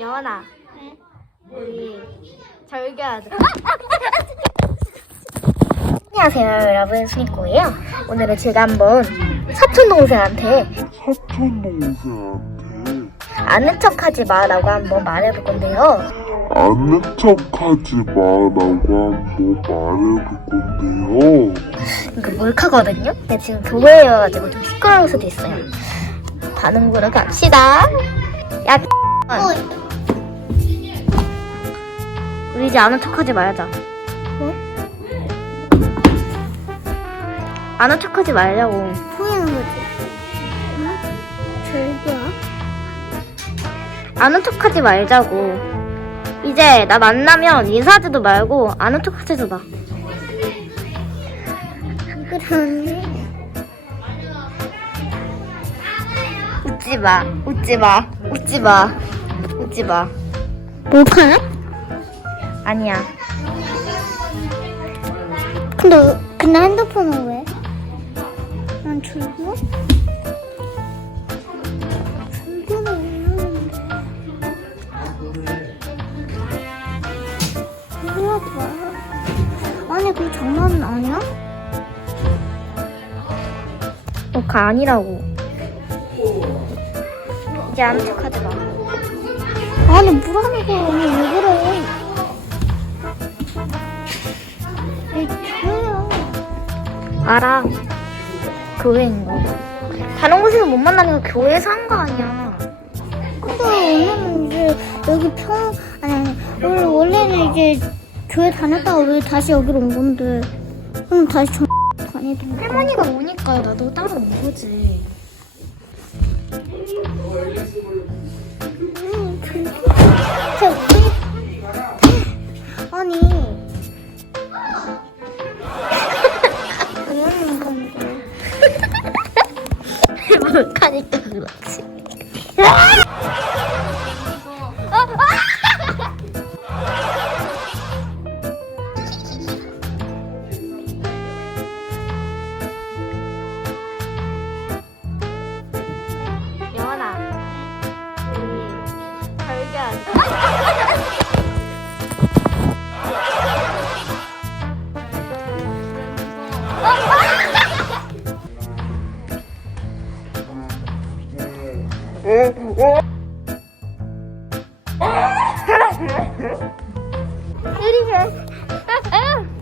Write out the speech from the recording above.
여원아, 우리 돼. 안녕하세요, 여러분. 수니코예요. 오늘은 제가 한번 사촌 동생한테 사촌 동생한테 아는 척하지 마라고 한번 말해볼 건데요. 아는 척하지 마라고 한번 말해볼 건데요. 이거 몰카거든요. 근데 지금 교회여가지고 좀 시끄러울 수도 있어요. 반응 보러 갑시다. 야, 우리 이제 아는 척하지 말자. 어? 아는 척하지 말자고. 보이는 거지? 응? 절교야? 아는 척하지 말자고. 이제 나 만나면 인사하지도 말고 아는 척하지도 마. 웃지 마. 웃지 마. 웃지 마. 웃지 마. 몰카야? 아니야. 근데, 근데 핸드폰은 왜? 난 왜? 뭐야, 봐. 아니, 그거 장난 아니야? 몰카 아니라고. 이제 아는 척하지 마. 아니, 뭐라는 거야. 언니, 왜 그래? 알아. 교회인 거. 다른 곳에서 못 만나는 거 교회에서 한 거 아니야. 근데 오늘은 이제 여기 평 아니 아니 원래 원래는 이제 교회 다녔다가 왜 다시 여기로 온 건데 그럼 다시 전 다니던 할머니가 오니까 나도 따로 온 거지. 가니까 그렇지. Ready, guys.